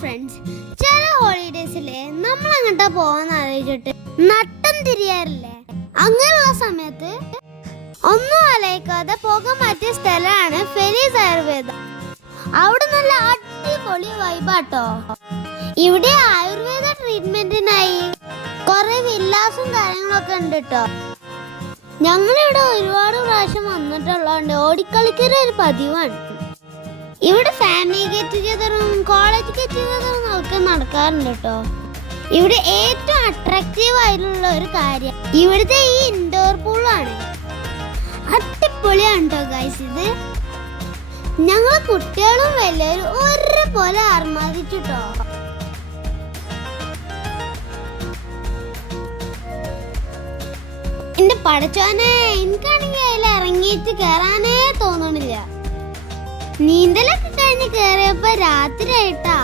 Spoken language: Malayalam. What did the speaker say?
ഫ്രണ്ട്സ്, ചില ഹോളിഡേയ്സില് നമ്മൾ അങ്ങോട്ടാ പോവാന്ന് ആലോചിച്ചിട്ട് നട്ടം തിരിയാറില്ലേ? അങ്ങനെയുള്ള സമയത്ത് ഒന്നും ആലോചിക്കാതെ പോകാൻ പറ്റിയ സ്ഥലമാണ് ഫെലീസ് ആയുർവേദ. അവിടെ നല്ല അടിപൊളി വൈബാട്ടോ. ഇവിടെ ആയുർവേദ ട്രീറ്റ്മെന്റിനായി കുറെ വില്ലാസും കാര്യങ്ങളൊക്കെ ഉണ്ട് കേട്ടോ. ഞങ്ങളിവിടെ ഒരുപാട് പ്രാവശ്യം വന്നിട്ടുള്ളതുകൊണ്ട് ഓടിക്കളിക്കുന്ന ഒരു പതിവാണ്. ഇവിടെ ഫാമിലി ഗെറ്റ് ടുഗദറും കോളേജ് ഗെറ്റ് ടുഗദറും ഒക്കെ നടക്കാറുണ്ട് കേട്ടോ. ഇവിടെ ഏറ്റവും അട്രാക്റ്റീവ് ആയിട്ടുള്ള ഒരു കാര്യം ഇവിടുത്തെ ഈ ഇൻഡോർ പൂളാണ്. അടിപൊളിയാണ് കേട്ടോ ഗൈസ്. ഇത് ഞങ്ങൾ കുട്ടികളും വലിയവരും ഒരേപോലെ ആർമാദിച്ചിട്ടോ. എന്റെ പടച്ചോനെ, എനിക്കാണെങ്കിൽ അതിൽ ഇറങ്ങിയിട്ട് കയറാനേ തോന്നണില്ല. നീന്തലൊക്കെ കഴിഞ്ഞ് കയറിയപ്പോ രാത്രി ആയിട്ടാ.